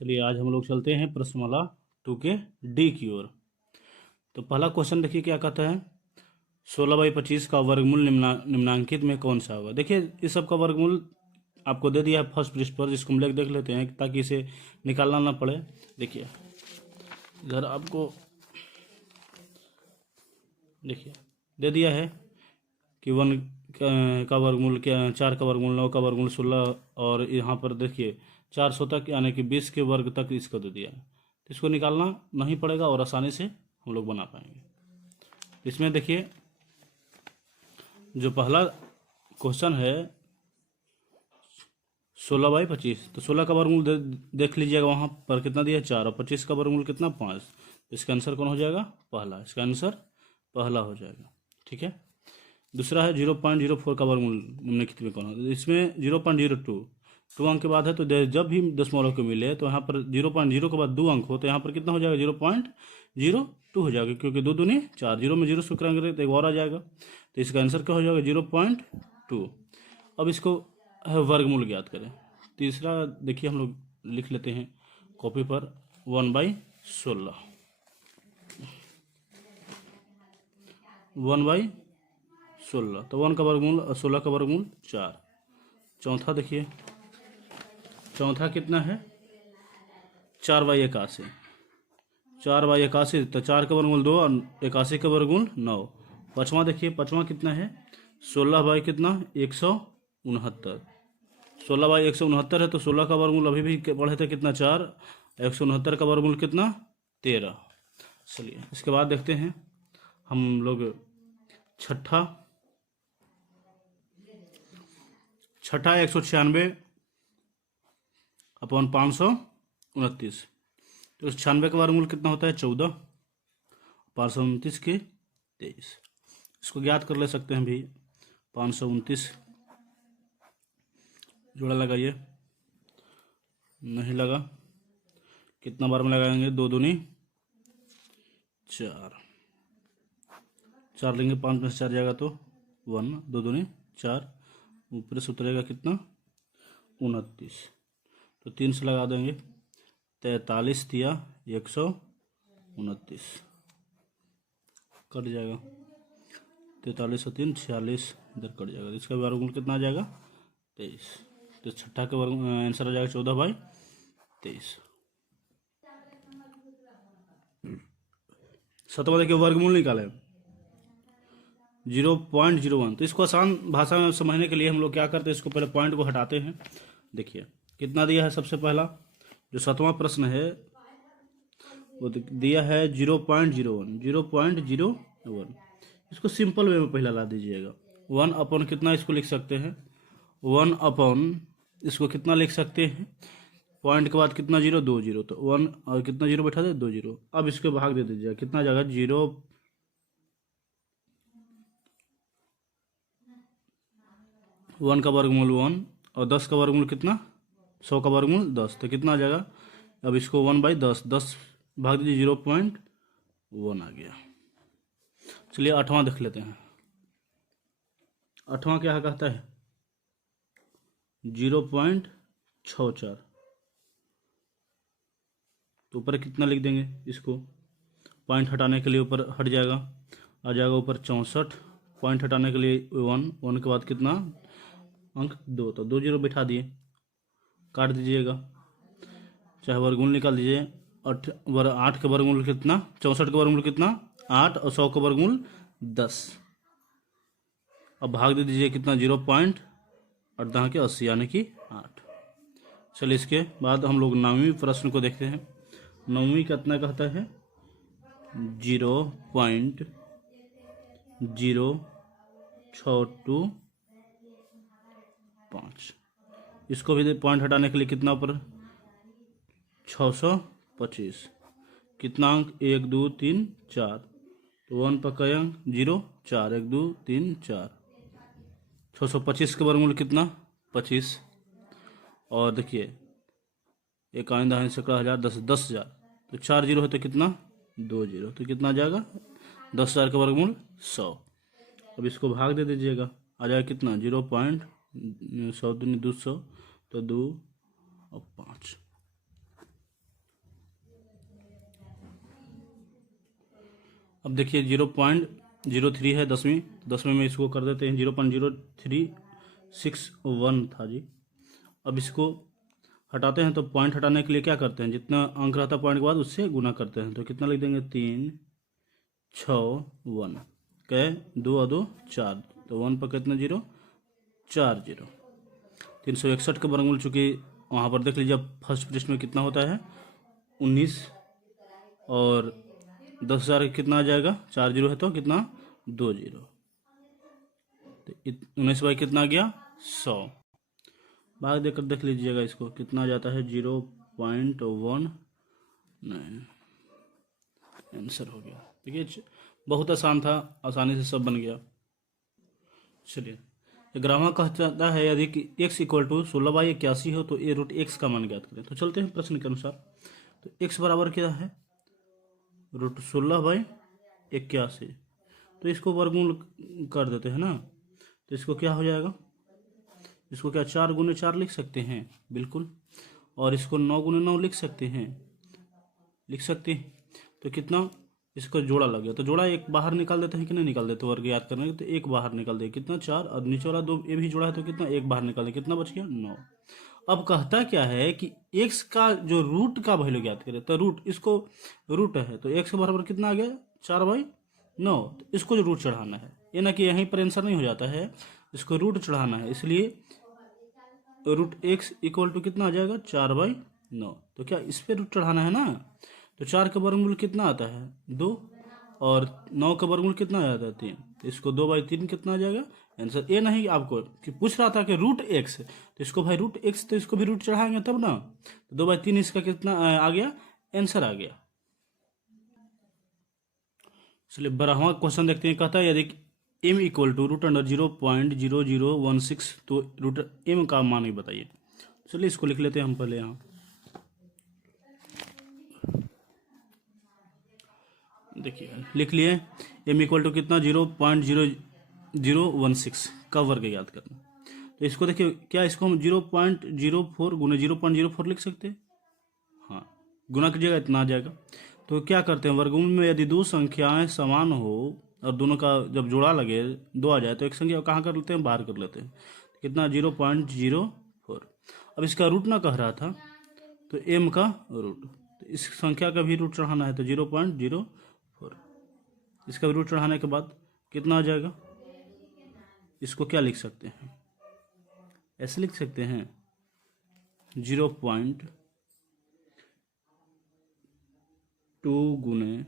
चलिए आज हम लोग चलते हैं प्रश्नमाला 2 के डी की ओर। तो पहला क्वेश्चन देखिए क्या कहता है, 16/25 का वर्गमूल निम्नांकित में कौन सा होगा। देखिए इस सब का वर्गमूल आपको दे दिया है फर्स्ट पृष्ठ पर, जिसको हम देख लेते हैं ताकि इसे निकालना ना पड़े। देखिए इधर आपको देखिए दे दिया है कि 1 का वर्गमूल क्या, 4 का वर्गमूल 9 का वर्गमूल 16, और यहाँ पर देखिए 400 तक यानी कि 20 के वर्ग तक इसको दे दिया है। तो इसको निकालना नहीं पड़ेगा और आसानी से हम लोग बना पाएंगे। इसमें देखिए जो पहला क्वेश्चन है 16/25, तो 16 का वर्गमूल देख लीजिएगा, वहाँ पर कितना दिया है 4, और 25 का वर्गमूल कितना 5। तो इसका आंसर कौन हो जाएगा, पहला। इसका आंसर पहला हो जाएगा। ठीक है। दूसरा है 0.04 का वर्गमूल निम्नलिखित में कौन है। इसमें 0.02 2 अंक के बाद है, तो जब भी दशमलव को मिले तो यहाँ पर 0.0 के बाद 2 अंक हो, तो यहाँ पर कितना हो जाएगा 0.02 हो जाएगा, क्योंकि 2 दूनी 4, 0 में 0 से करेंगे तो एक और आ जाएगा। तो इसका आंसर क्या हो जाएगा 0.2। अब इसको वर्गमूल ज्ञात करें। तीसरा देखिए हम लोग लिख लेते हैं कॉपी पर 1/16, 1/16। तो 1 का वर्गमूल 16 का वर्गमूल 4। चौथा देखिए, चौथा कितना है 4/81, 4/81। तो 4 का वर्गमूल 2 और 81 का वर्गमूल 9। पाँचवा देखिए, पाँचवा कितना है 16 कितना 169, 16/169 है। तो 16 का वर्गमूल अभी भी पढ़े थे कितना 4, 169 का वर्गमूल कितना 13। चलिए इसके बाद देखते हैं हम लोग छठा 196/529। तो उस 96 का वर्गमूल कितना होता है 14, 529 के 23। इसको ज्ञात कर ले सकते हैं भी। 529 जोड़ा लगाइए, नहीं लगा, कितना बार में लगाएंगे 2 दूनी 4, 4 लेंगे 5 में से 4 जाएगा तो 1, 2 दूनी 4, ऊपर से उतरेगा कितना 29। तो 3 से लगा देंगे, 43 दिया 129 कट जाएगा, 43 और 3 46 इधर कट जाएगा। इसका वर्गमूल कितना आ जाएगा 23। तो छठा का वर्ग आंसर आ जाएगा 14/23। सतवा देखिए वर्गमूल निकाले 0.01। तो इसको आसान भाषा में समझने के लिए हम लोग क्या करते हैं, इसको पहले पॉइंट को हटाते हैं। देखिए कितना दिया है, सबसे पहला जो 7वां प्रश्न है वो दिया है 0.01, 0.01। इसको सिंपल वे में पहला ला दीजिएगा। 1 कितना इसको लिख सकते हैं 1 इसको कितना लिख सकते हैं, पॉइंट के बाद कितना 0 2 0, तो 1 और कितना 0 बैठा दे 2 0। अब इसके भाग दे दीजिएगा, कितना जाएगा 1 का वर्गमूल 1 और 10 का वर्गमूल कितना 100 का वर्गमूल 10, तो कितना आ जाएगा। अब इसको 1/10, 10 भाग दीजिए 0.1 आ गया। चलिए 8वां देख लेते हैं। 8वां क्या कहता है 0.64। तो ऊपर कितना लिख देंगे, इसको पॉइंट हटाने के लिए ऊपर हट जाएगा, आ जाएगा ऊपर 64। पॉइंट हटाने के लिए 1 के बाद कितना अंक 2, तो 2 0 बैठा दिए, काट दीजिएगा, चाहे वर्गमूल निकाल दीजिए। 8 का वर्गमूल कितना 64 का वर्गमूल कितना 8 और 100 का वर्गमूल 10। अब भाग दे दीजिए कितना 0.80 यानी कि 8। चलिए इसके बाद हम लोग 9वीं प्रश्न को देखते हैं। 9वीं कितना कहता है 0.0625। इसको भी पॉइंट हटाने के लिए कितना ऊपर 625, कितना अंक 1 2 3 4, तो 1 पर कई अंक 0 4, 1 2 3 4, 625 का वर्गमूल कितना 25। और देखिए एक आइंदा है सैकड़ा हज़ार 10,000, तो 4 0 है तो कितना 2 0, तो कितना आ जाएगा 10,000 का वर्गमूल 100। अब इसको भाग दे दीजिएगा, आ जाएगा कितना 0.100 200, तो 2 और 5। अब देखिए 0.03 है दसवीं, तो 10वें में इसको कर देते हैं 0.0361 था जी। अब इसको हटाते हैं तो पॉइंट हटाने के लिए क्या करते हैं, जितना अंक रहता है पॉइंट के बाद उससे गुना करते हैं, तो कितना लिख देंगे 361 कै 2 और 2 4, तो 1 पर कितना 0 4 0। 361 का वर्गमूल चूँकि वहाँ पर देख लीजिए अब फर्स्ट पृष्ठ में कितना होता है 19, और 10,000 कितना आ जाएगा 4 0 है तो कितना 2 0, तो 19 बाई कितना आ गया 100। भाग देकर देख लीजिएगा इसको कितना आ जाता है 0.19, आंसर हो गया। देखिए बहुत आसान था, आसानी से सब बन गया। चलिए ग्रामर कहता है यदि कि x इक्वल टू 16/81 हो तो a रूट x का मान ज्ञात करें। तो चलते हैं प्रश्न के अनुसार। तो x बराबर क्या है रूट 16/81, तो इसको वर्गमूल कर देते हैं ना, तो इसको क्या हो जाएगा, इसको क्या 4 गुने 4 लिख सकते हैं, बिल्कुल, और इसको 9 गुने 9 लिख सकते हैं, लिख सकते हैं। तो कितना इसको जोड़ा लग गया, तो जोड़ा एक बाहर निकाल देते हैं कि नहीं निकाल देते, वर्ग याद करने के, तो एक बाहर निकाल दे कितना 4, और नीचे वाला 2 ये भी जोड़ा है तो कितना एक बाहर निकाल दे, कितना बच गया 9। अब कहता क्या है कि x का जो रूट का वैल्यू ज्ञात करें, तो रूट इसको रूट है तो x के बराबर कितना आ गया 4/9, तो इसको जो रूट चढ़ाना है, ये ना कि यहीं पर आंसर नहीं हो जाता है, इसको रूट चढ़ाना है, इसलिए रूट x इक्वल टू कितना आ जाएगा 4/9। तो क्या इस पर रूट चढ़ाना है ना, तो 4 का वर्गमूल कितना आता है 2, और 9 का वर्गमूल कितना आ जाता है 3, तो इसको 2/3 कितना आ जाएगा आंसर। ये नहीं आपको कि पूछ रहा था कि रूट x, तो इसको भाई रूट x, तो इसको भी रूट चढ़ाएंगे तब ना, तो 2/3 इसका कितना आ गया आंसर आ गया। चलिए 12वां क्वेश्चन देखते हैं। कहता है यदि m equal to root under 0.0016, तो रूट m का मान ही बताइए। चलिए इसको लिख लेते हैं हम पहले यहाँ, देखिए लिख लिए m इक्वल टू कितना 0.0016 का वर्ग याद करना। तो इसको देखिए क्या इसको हम 0.04 गुने 0.04 लिख सकते हैं, हाँ गुना कीजिएगा इतना आ जाएगा। तो क्या करते हैं वर्गमूल में यदि दो संख्याएं समान हो और दोनों का जब जोड़ा लगे 2 आ जाए तो एक संख्या कहाँ कर लेते हैं बाहर कर लेते हैं, कितना 0.04। अब इसका रूट ना कह रहा था तो m का रूट, तो इस संख्या का भी रूट चढ़ाना है तो 0.04, इसका भी रूट चढ़ाने के बाद कितना आ जाएगा, इसको क्या लिख सकते हैं ऐसे लिख सकते हैं 0.2 गुने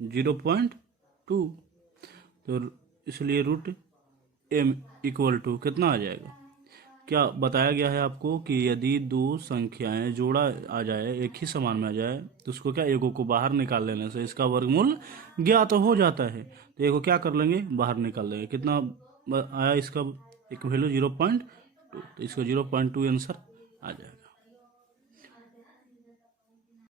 0.2, तो इसलिए रूट m इक्वल टू कितना आ जाएगा, क्या बताया गया है आपको कि यदि दो संख्याएं जोड़ा आ जाए एक ही समान में आ जाए तो उसको क्या एगो को बाहर निकाल लेने से इसका वर्गमूल ज्ञात हो जाता है। तो एगो क्या कर लेंगे बाहर निकाल देंगे, कितना आया इसका एक वैल्यू 0.2, तो इसका 0.2 आंसर आ जाएगा।